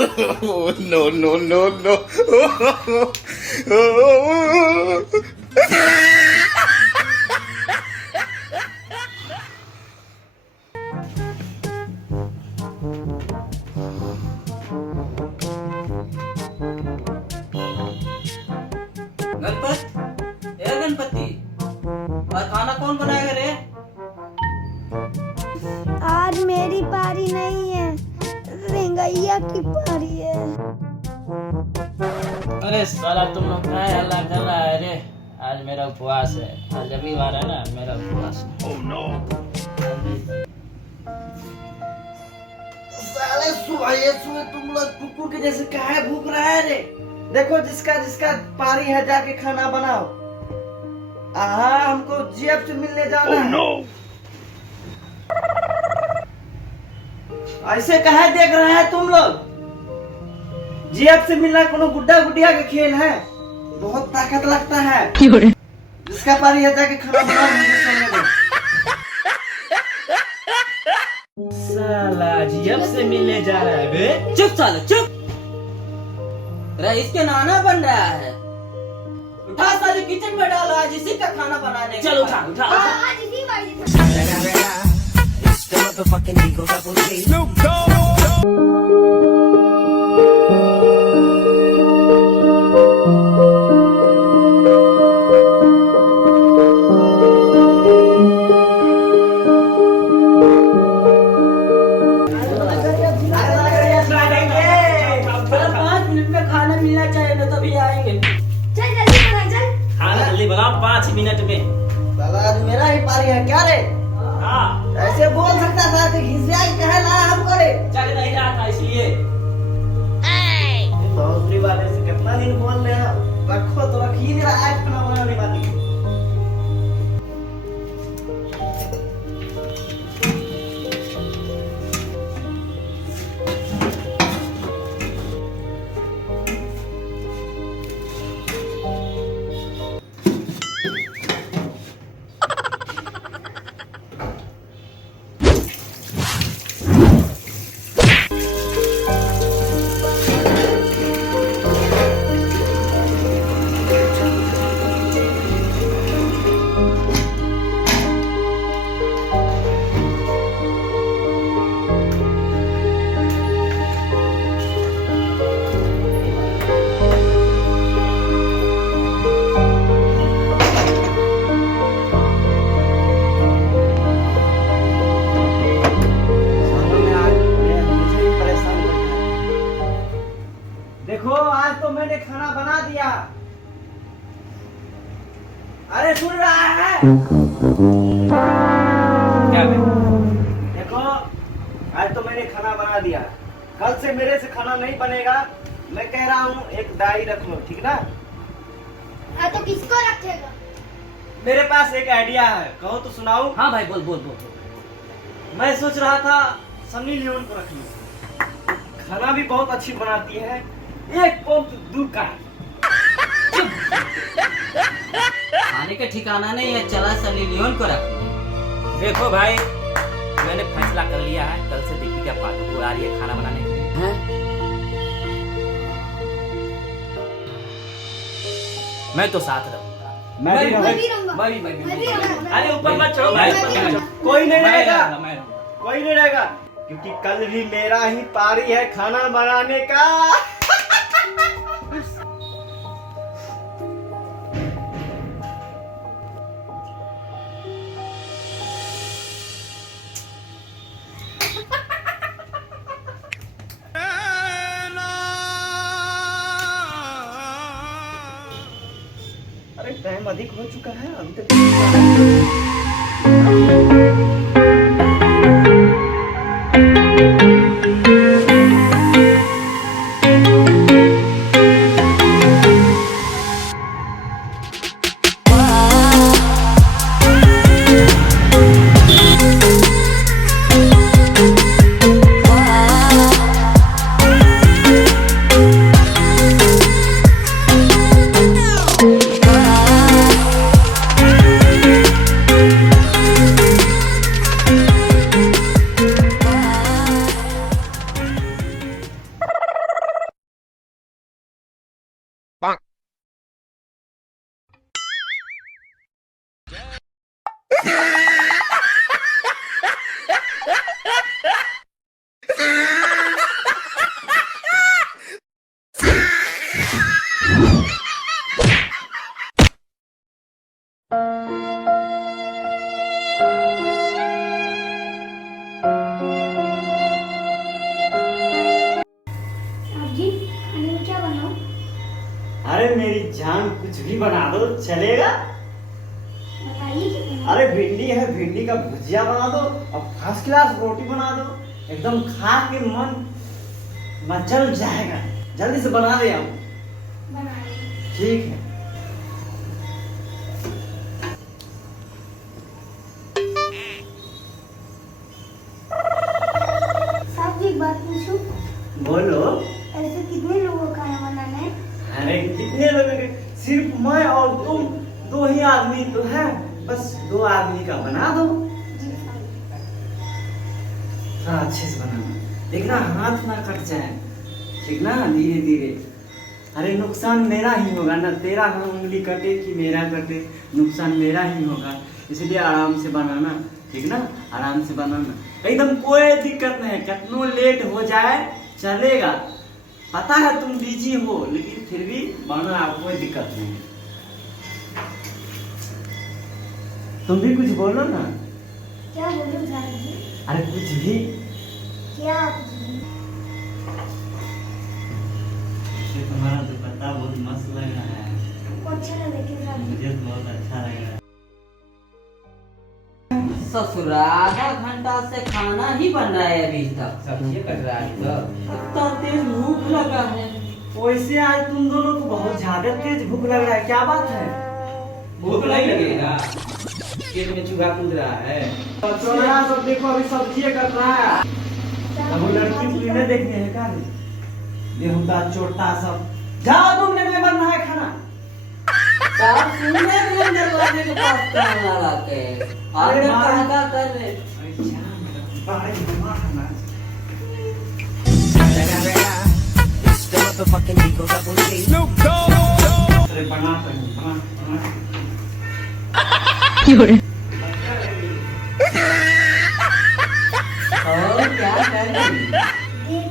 No, no, no, no. Ganpati और खाना कौन बनाएगा रे? आज मेरी पारी नहीं है, रेंगैया की पारी है। अरे साला तुम लोग क्या हल्ला कर रहा है रे? आज मेरा उपवास है, आज रविवार है ना, मेरा उपवास है। Oh no. साले सुबह तुम लोग कुकुर के जैसे काहे भूख रहा है रे? देखो जिसका जिसका पारी है जाके खाना बनाओ। हमको जेब से मिलने जाना है। No. ऐसे काहे देख रहे हैं तुम लोग? जेब से मिलना कोनो गुड्डा गुडिया का खेल है? बहुत ताकत लगता है। जिसका पारी है जाके खाना बनाओ, मुझे सोने दो। साला जेब से मिलने जा रहा है बे? चुप साला चुप! रईस के नाना बन रहा है। उठा साले किचन में डालो, आज इसी का खाना बनाने। चल उठा उठा उठा। आज इसी बारी खाना मिलना चाहिए ना, तभी आएंगे। चल जल्दी बना चल। खाना जल्दी बनाओ 5 मिनट में। साला आज मेरा ही पारी है क्या रे? हाँ ऐसे बोल सकता था कि घिसिया कहे ला हमको रे? चल नहीं रहा था इसलिए। दूसरी वाले से कितना दिन बोल रहे हैं, रखो तो रख ही नहीं रहा है खाना बनाने वाली। देखो आज तो मैंने खाना बना दिया। अरे सुन रहा है? क्या देखो आज तो मैंने खाना बना दिया, कल से मेरे से खाना नहीं बनेगा। मैं कह रहा हूँ एक डायरी रख लो, ठीक ना? हाँ तो किसको रखेगा? मेरे पास एक आइडिया है, कहो तो सुनाऊं? हाँ भाई बोल बोल बोल। मैं सोच रहा था सनी लियोन को रख लूं। खाना भी बहुत अच्छी बनाती है, एक पंप दूर का। खाने का ठिकाना नहीं है, चला सनी लियोन को रख। देखो भाई, मैंने फैसला कर लिया है, कल से दीपिका पादुकोण आ रही है खाना बनाने के लिए। हैं? मैं तो साथ रहूंगा। मैं भी मैं भी रहूंगा। मैं भी मैं भी रहूंगा। अरे ऊपर मत चढ़ो, मैं- ऊपर मत चढ़ो। कोई नहीं मैं रहेगा, रहूंगा, मैं रहूंगा। कोई नहीं रहेगा, क्योंकि कल भी मेरा ही पारी है खाना बनाने का। अरे टाइम अधिक हो चुका है, अभी तक कुछ भी बना दो चलेगा। बताइए कि अरे भिंडी है, भिंडी का भुजिया बना दो और फर्स्ट क्लास रोटी बना दो, एकदम खा के मन मचल जाएगा। जल्दी से बना दे आप। बनाइए। ठीक है। साहब जी एक बात पूछूं? बोलो। ऐसे कितने लोगों का खाना बनाना है? अरे कितने लोग हैं? सिर्फ मैं और तुम, दो ही आदमी तो है, बस 2 आदमी का बना दो। जी साहब। हाँ, अच्छे से बनाना, देखना हाथ ना कट जाए, ठीक ना, धीरे धीरे। अरे नुकसान मेरा ही होगा ना, तेरा उंगली कटे कि मेरा कटे, नुकसान मेरा ही होगा, इसलिए आराम से बनाना, ठीक ना, आराम से बनाना, एकदम कोई दिक्कत नहीं, कितना लेट हो जाए चलेगा। पता है तुम बिजी हो, लेकिन फिर भी बना, कोई दिक्कत नहीं। तुम भी कुछ बोलो ना। क्या बोलूं साहब जी? अरे कुछ भी। क्या आप जी? तुम्हारा दुपट्टा बहुत मस्त लग रहा है। आपको अच्छा लगे कि साहब जी? मुझे तो बहुत अच्छा लग रहा है। ससुरा आधा घंटा से खाना ही बन रहा है अभी तक, सब्जी कट रहा है तो इतना तेज भूख लगा है। वैसे आज तुम दोनों को बहुत ज्यादा तेज भूख लग रहा है, क्या बात है? भूख नहीं लगेगा? पेट में चूहा कूद रहा है। चोरा सब देखो, अभी सब्जी कट रहा है। अब वो लड़की फिल्में देखने है क्या? गेहूं का चोटा सब। जाओ तुमने में बनना है खाना। साहब सुनने में दरवाजे के पास खाना लाके अरे आपने कहा कर रहे। अरे क्या मेरा बाहर की दिमाग है ना। अरे बना तो नहीं, बना। और क्या कर रही? देख